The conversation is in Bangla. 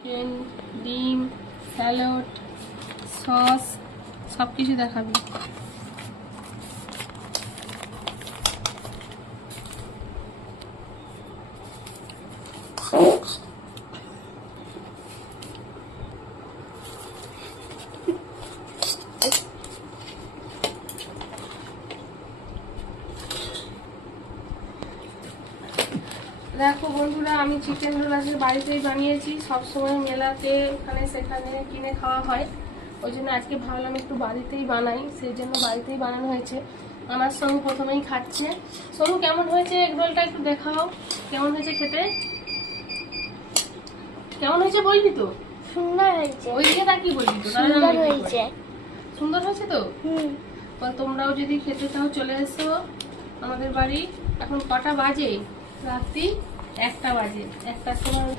চিকেন, ডিম, স্যালাড, সস সব কিছু দেখাবি। দেখো বন্ধুরা, আমি চিকেন রোল আজকে বাড়িতেই বানিয়েছি। সবসময় মেলাতে ওখানে সেখানে কিনে খাওয়া হয়, ওই জন্য আজকে ভাবলাম একটু বাড়িতেই বানাই, সেই জন্য বাড়িতেই বানানো হয়েছে। আমার সোনু প্রথমেই খাচ্ছে। সোনু, কেমন হয়েছে এগ রোলটা একটু দেখাও, কেমন হয়েছে খেতে? কেমন হয়েছে বলবি তো? সুন্দর হয়েছে। ওই দিকে তাকিয়ে বলবি তো? সুন্দর হয়েছে। সুন্দর হয়েছে তো? তোমরাও যদি খেতে চাও চলে এসো আমাদের বাড়ি। এখন কটা বাজে? রাত্রি 1টা বাজে। 1টার সময়